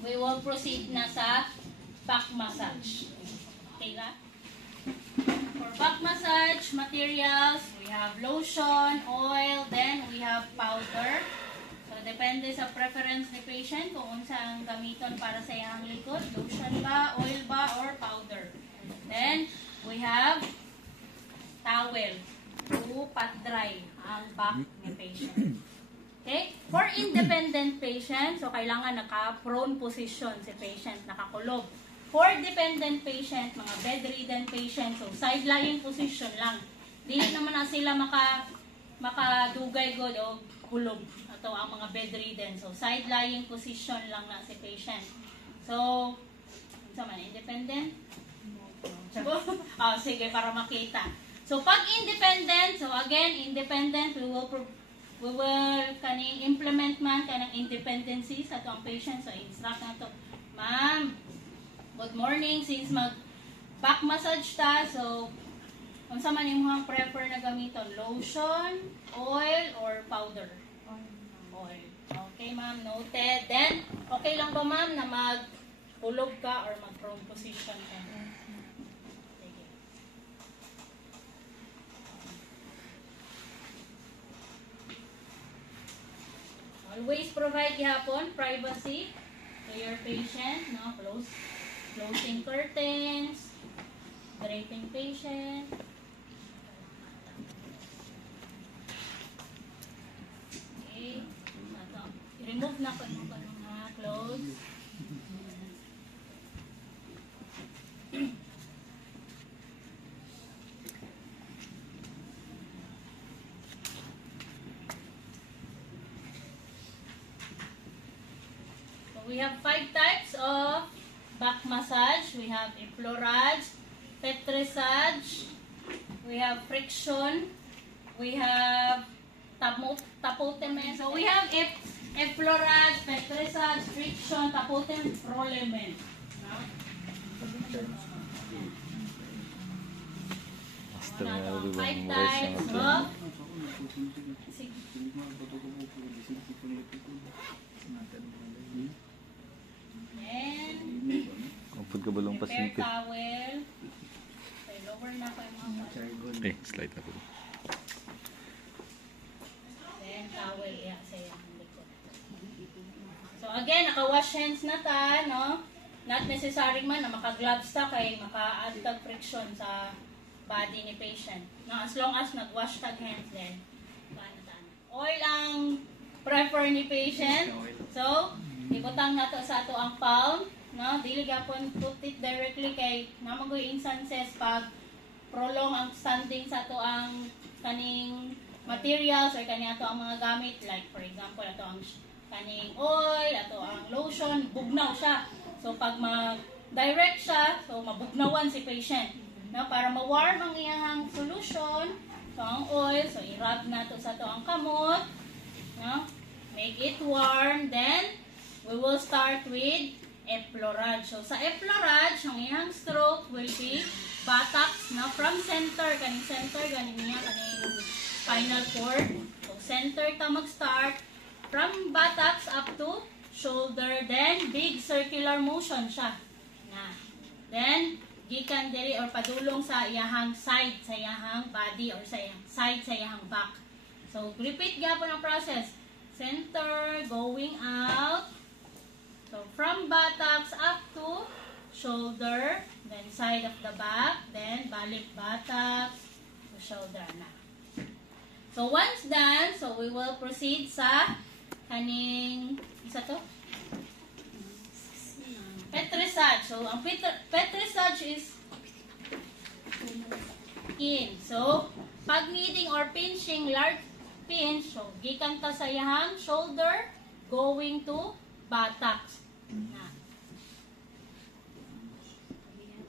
we will proceed na sa back massage. Okay na? For back massage materials, we have lotion, oil, then we have powder. So, depende sa preference ni patient kung unsa ang gamiton para sa iyang likod. Lotion ba, oil ba, or powder. Then, we have towel to pat dry ang back ni patient. Okay? For independent patient, so kailangan naka-prone position si patient, nakakulog. For dependent patient, mga bedridden patient, so side-lying position lang. Dili naman na sila makadugay god o kulog. Ito ang mga bedridden. So side-lying position lang na si patient. So, ano man, independent? Sige, para makita. So, pag independent, so again, independent, we will kaning implement man kanang independency sa atong patient. So, instruct na to, ma'am, good morning, since mag-back massage ta, so, kung sa man yung prefer na gamiton, lotion, oil, or powder? Oil. Okay, ma'am, noted. Then, okay lang ba, ma'am, na mag-hulog ka or mag-prone position ka? Sige. Always provide gihapon privacy to your patient, no? Closing curtains, draping patient. Okay. I-remove na ko yung mga clothes. We have 5 types of back massage. We have effleurage, petrissage, we have friction, we have tapotement. So we have effleurage, petrissage, friction, tapotement, rollement. No? Ano, 5 types of Pagkabalong pasyente. Towel. Okay, lower na ko yung mga slide na po. Then, towel. Yeah, sa likod. So, again, naka-wash hands na ta, no? Not necessary man na maka-gloves ta kay maka-add tag friction sa body ni patient. No? As long as nag-wash tag hands then, oil ang prefer ni patient. So, ibutang na to sa ato ang palm. No, dili gapon put it directly kay namagoy instances pag prolong ang standing sa to ang kaning materials or kani ato ang mga gamit, like for example ato ang kaning oil, ato ang lotion, bugnaw siya. So pag mag-direct siya, so mabugnawan si patient. No, para ma-warm ang iyang solution, so ang oil, so i-rub na to sa to ang kamot. No? Make it warm, then we will start with effleurage. So, sa effleurage, ang iyang stroke will be buttocks, na from center, kaning center, ganing niya, kaning spinal cord. So, center ta mag-start, from buttocks up to shoulder, then big circular motion siya. Na. Then, gikan diri or padulong sa iyahang side, sa iyahang body, or sa iyang side, sa iyahang back. So, repeat gapon ang process. Center, going out. So, from buttocks up to shoulder, then side of the back, then balik buttocks to shoulder na. So, once done, so we will proceed sa kaning, isa to? Petrissage. So, ang petrissage is in. So, pag kneading or pinching, large pinch, so, gikan ta sa iyahang shoulder, going to buttocks. Na.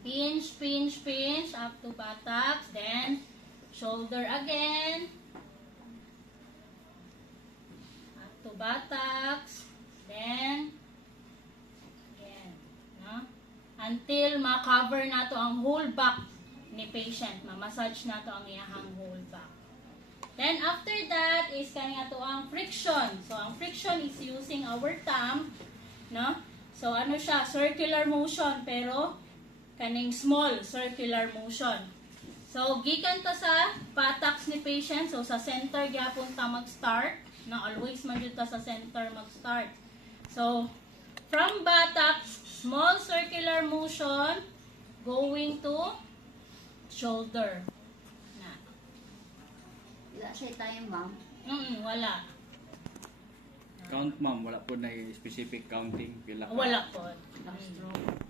Pinch, pinch, pinch up to buttocks, then shoulder again, up to buttocks, then again, no? Until ma-cover na to ang whole back ni patient, ma-massage na to ang iyahang whole back. Then after that is kanya to ang friction. So ang friction is using our thumb, no? So ano siya, circular motion pero kaning small circular motion. So gikan ta sa buttocks ni patient, so sa center gyapon ta mag-start, na always man jud ta sa center mag-start. So from buttocks, small circular motion going to shoulder. Na. Wala siya time, ma'am. Wala. Count ma'am, wala po na specific counting pila ka. Wala po.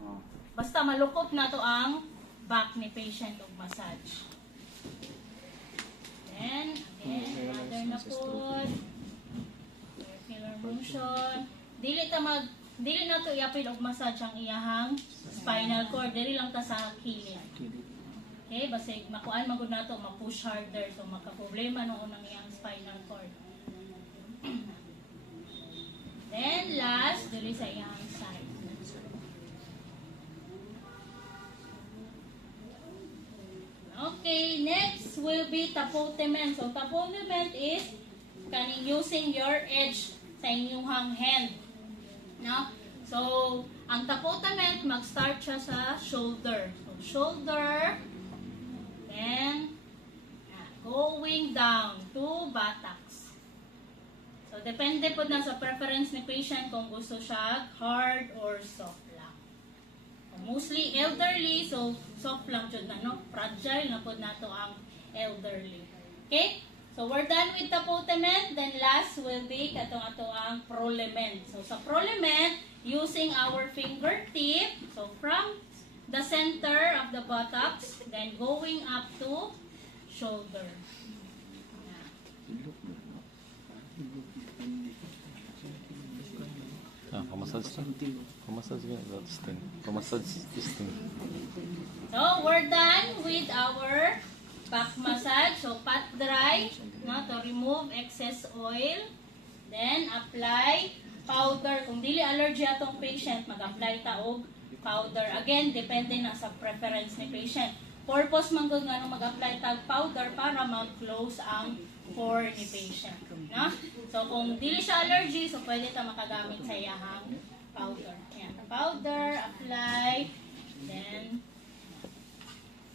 Oh. Basta malukop na to ang back ni patient og massage. Then, again, mother na po. Circular motion. Dili na to iapil og massage ang iyahang spinal cord. Dili lang ta sa kilid. Okay, basta makuan magud nato, ma-push harder, so makaproblema noon ang iyang spinal cord. Then last, dili sa iyang side. Okay, next will be tapotement. So tapotement is kaning using your edge sa inyong hand. No? So, ang tapotement, mag-start siya sa shoulder. So, shoulder, then, going down to buttocks. So, depende po na sa preference ni patient kung gusto siya hard or soft lang. Mostly elderly, so soft lang jud na, no? Fragile na po na to ang elderly. Okay? So, we're done with tapotement. Then, last will be katong ato ang proliment. So, sa proliment, using our fingertip, so from the center of the buttocks, then going up to shoulder. Pamassage ka. Pamassage ka. That's thing. Pamassage this thing. So, we're done with our back massage. So, pat dry, no, to remove excess oil. Then, apply powder. Kung dili allergy atong patient, mag-apply ta og powder. Again, depende na sa preference ni patient. Purpose man gud nga mag-apply tag powder para mag-close ang pore ni patient. No? So, kung dili siya allergy, so pwede ta makagamit sa iyahang powder. Ayan. Powder, apply, then,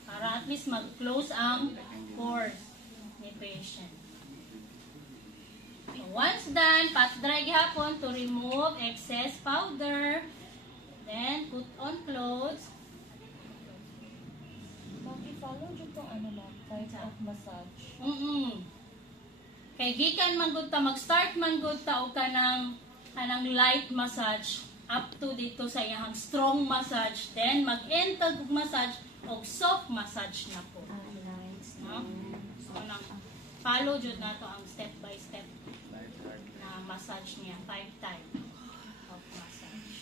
para at least mag-close ang pores ni patient. So, once done, pat dry gihapon to remove excess powder. Then, put on clothes. Mag-follow dyan itong type of massage. Kay gikan man gud ta, mag-start man gud ta og kanang light massage up to dito sa iyang strong massage, then mag-end tag og massage og soft massage na po. No? So nang follow jud nato ang step by step na massage niya, 5 type of massage.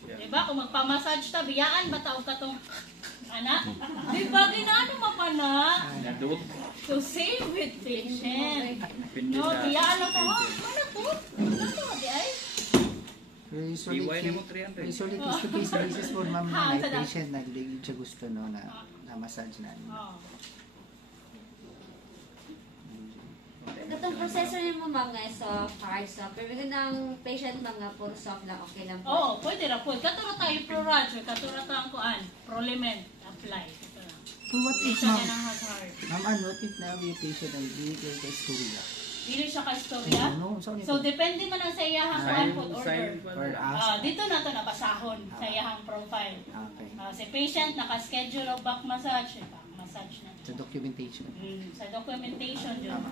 Diba, kung magpamassage ta, biyaan ba tawag ka tong anak? Diba, ginaano mapana? To save with patient. No, biyaan lang to. Ano po? Ano di ay? Usually, case-to-case basis po, ma'am, na may patient na hindi siya gusto no, na massage na. Itong proseso niyo mo, ma'am, nga soft, hard, soft. Pero ng patient, ma'am, nga puro soft lang, okay lang po. Oo, pwede na po. Katuro tayo pro-raj, katuro tayo ang kuan. Proliment, apply. Ito lang. So what if, Isa ma'am, yan ang hard. what if na may patient na hindi kayo ka istorya? Dili siya ka-istorya? No, sorry. So, depende man ang sa iyahang kuan food order. For us. Dito na to nabasahon sa iyahang profile. Okay. Si patient, naka-schedule of back massage. Back massage na. Sa documentation. Sa documentation yun.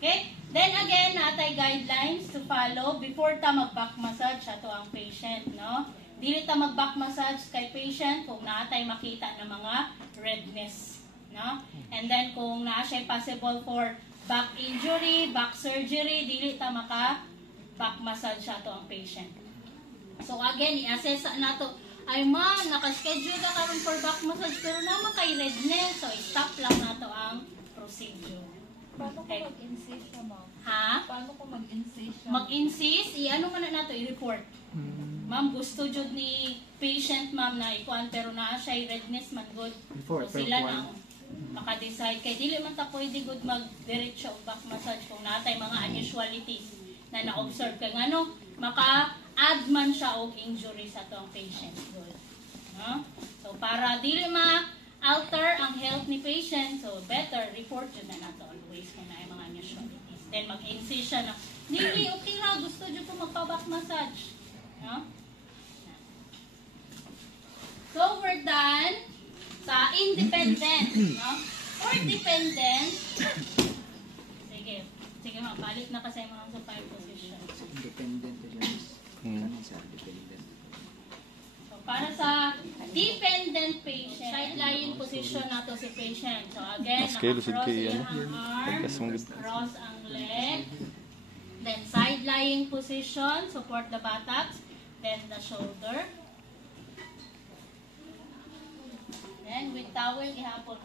Okay? Then again, natay guidelines to follow before ta mag-back massage ato ang patient, no? Dili ta mag-back massage kay patient kung naatay makita ng mga redness, no? And then kung naa siya possible for back injury, back surgery, dili ta maka-back massage ato ang patient. So again, i-assess nato, ay ma'am, naka-schedule ka karon for back massage pero naman kay redness, so i-stop lang nato ang procedure. Paano Okay. kung mag-insist siya, ma'am? Ha? Paano kung mag-insist siya? Mag-insist, i-ano man na nato, i-report. Ma'am, gusto jud ni patient, ma'am, na ikuan, pero naa siya redness man good. Report, So, sila na. maka-decide kay dili man ta pwede gud mag-diretso og back massage kung natay mga unusualities na na-observe kay ngano maka-add man siya og injury sa atong patient good. No? So para dili ma-alter ang health ni patient, so better report jud na nato always kung naay mga unusualities. Then mag-insist siya na dili okay ra gusto jud ko magpa-back massage. No? So we're done sa independent, no? Or dependent. Sige balik na kasi mga supine position. Independent to Jones. Kanin sa dependent. So para sa dependent patient, side lying position nato si patient. So again, Mas kayo, lucid naka-cross kayo, ang arm, Pagkas mong cross ang leg. Then side lying position, support the buttocks, then the shoulder. Then with towel ihapon.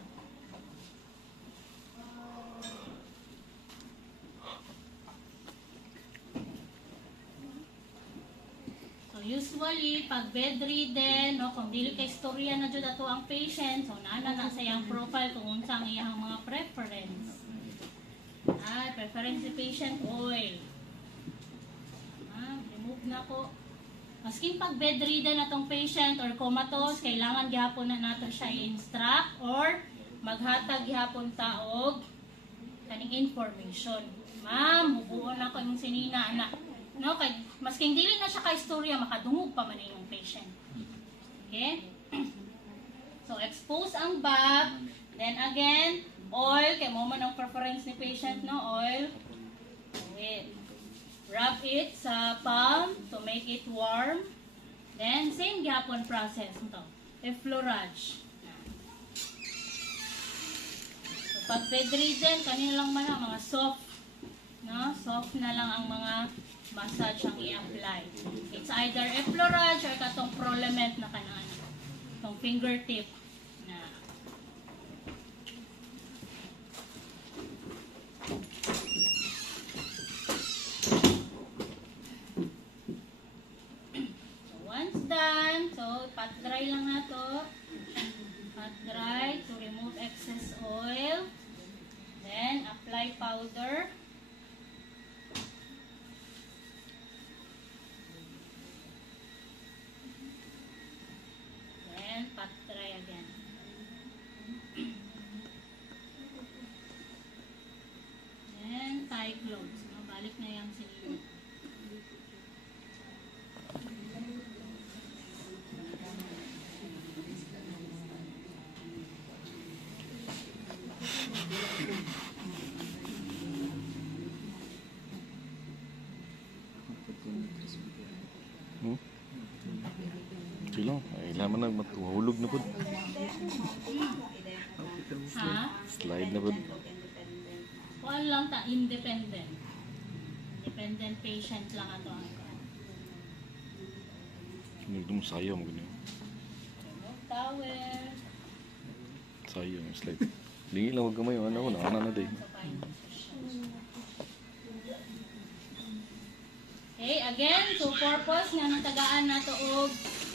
So usually pag bedridden, no, kung dili kay istorya na jud ato ang patient, so naa na sa iyang profile kung unsa ang iyang mga preference. Preference si patient oil. Remove na ko. Masking pag bedridden natong patient or comatose, kailangan gihapon na nato siya i-instruct or maghatag gihapon ta og kaning information. Ma'am, mubuon na ko imong sinina anak. No, kay masking dili na siya ka istorya makadungog pa man imong patient. Okay? So expose ang back, then again, oil kay mo man ang preference ni patient, no, oil. Wait. Rub it sa palm to make it warm. Then, same gihapon process ito. Effleurage. So, pag bedridden, kanina lang man ang mga soft. No? Soft na lang ang mga massage ang i-apply. It's either effleurage or katong prolament na kanaan. Itong fingertip. Na. Once done, so pat dry lang na to. Pat dry to remove excess oil. Then apply powder. Then pat dry again. Then tie clothes. No? Balik na yung sinilid. Ito lang. Ay, laman na matuhulog na po. Ha? Slide na po. Kuan lang ta, independent. Independent patient lang ato ang Nagdum sayang ganyan. towel. Sayang slide. Lingi lang wag kamay ano na day. Okay, again, so purpose nga natagaan nato og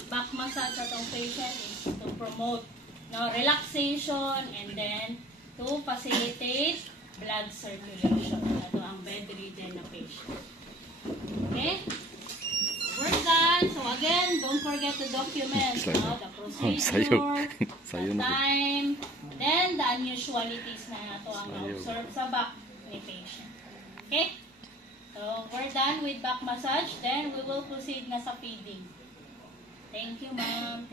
back massage sa tong patient is to promote relaxation and then to facilitate blood circulation. Ito ang bedridden na patient. Okay? We're done. So again, don't forget to document the procedure, Sayo the na po. time, then the unusualities na nato ang na-observe sa back ni patient. Okay? So, we're done with back massage. Then, we will proceed na sa feeding. Thank you, ma'am.